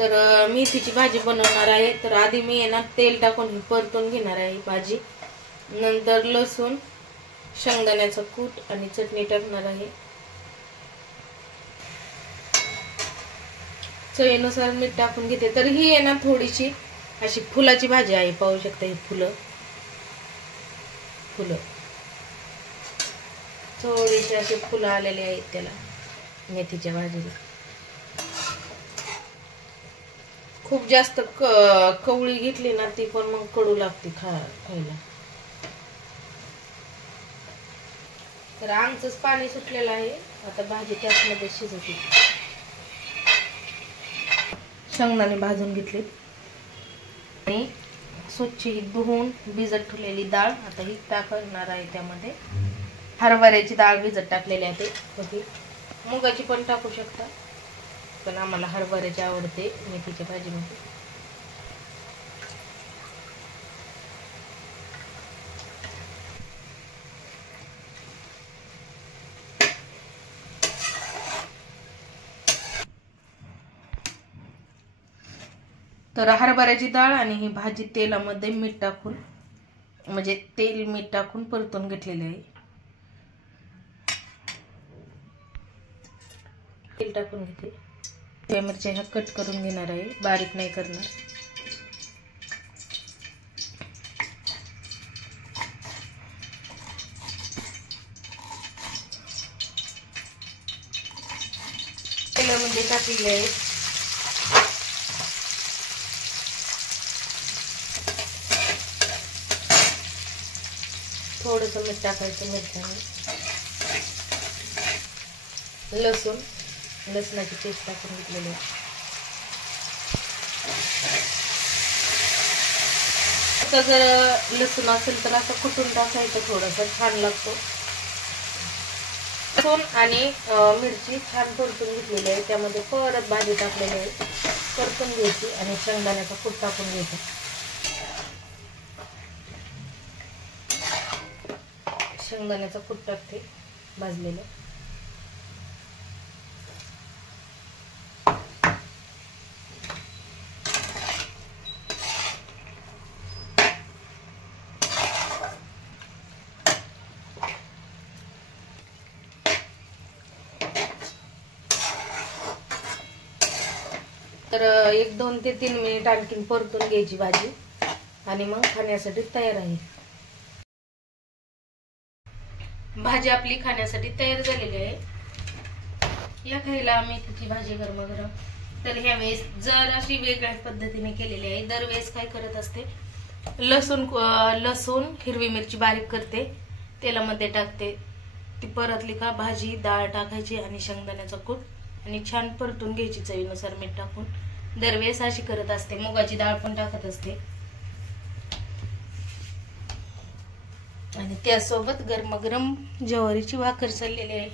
तर मेथीची भाजी बनवणार आहे। तर आधी मी आहे ना तेल टाकून परतून घेणार आहे भाजी, नंतर लसूण, शेंगदाण्याचा कूट आणि चटणी टाकणार आहे। चवीनुसार मीठ टाकून घेते। तर ही आहे ना थोडीशी अशी फुलाची भाजी आहे, पाहू शकता ही फुलं थोडीशी अशी फुलं आलेली आहेत त्याला मेथीच्या भाजीला। खूप जास्त कवळी घेतली ना ती पण मग कडू लागते खायला। तर आमचंच पाणी सुटलेलं आहे, आता भाजी त्यामध्ये शिजवते। शेंगदाणे भाजून घेतले आणि स्वच्छ धुवून भिजत ठेवलेली डाळ आता ही टाकणार आहे त्यामध्ये। हरभऱ्याची डाळ भिजत टाकलेली आहे ते, मुगाची पण टाकू शकता, पण आम्हाला हरभऱ्याची आवडते मेथीच्या भाजीमध्ये। तर हरभऱ्याची डाळ आणि ही भाजी तेलामध्ये मीठ टाकून, म्हणजे तेल मीठ टाकून परतून घेतलेली आहे। तेल टाकून घेते, मिरच्या ह्या कट करून घेणार आहे, बारीक नाही करणार। तेलामध्ये टाकलेले आहे, थोडस मीठ टाकायचं मिरच्याने, लसणाची पेस्ट टाकून घेतलेली आहे। आता जर लसूण असेल तर असं कुटून टाकायचं, थोडंसं छान लागतो। लसूण आणि मिरची छान परतून घेतलेली आहे, त्यामध्ये परत भाजी टाकलेली आहे, परतून घ्यायची आणि शेंगदाण्याचा कूट टाकून घ्यायचा। शेंगदाण्याचा कूट टाकते भाजलेलं। तर 1-2 ते 3 मिनिट आणखीन परतून घ्यायची भाजी आणि मग खाण्यासाठी तयार आहे। भाजी आपली खाण्यासाठी तयार झालेली आहे। या खायला मेथीची भाजी गरमागरम। तर ह्या वेळेस जर अशी वेगळ्या पद्धतीने केलेली आहे, दरवेळेस काय करत असते, लसूण हिरवी मिरची बारीक करते, तेलामध्ये टाकते, ती परतली का भाजी डाळ टाकायची आणि शेंगदाण्याचा कूट आणि छान परतून घ्यायची चवीनुसार मीठ टाकून। दरवेळेस अशी करत असते, मुगाची डाळ पण टाकत असते आणि त्यासोबत गरमागरम ज्वारीची भाकर चाललेली आहे।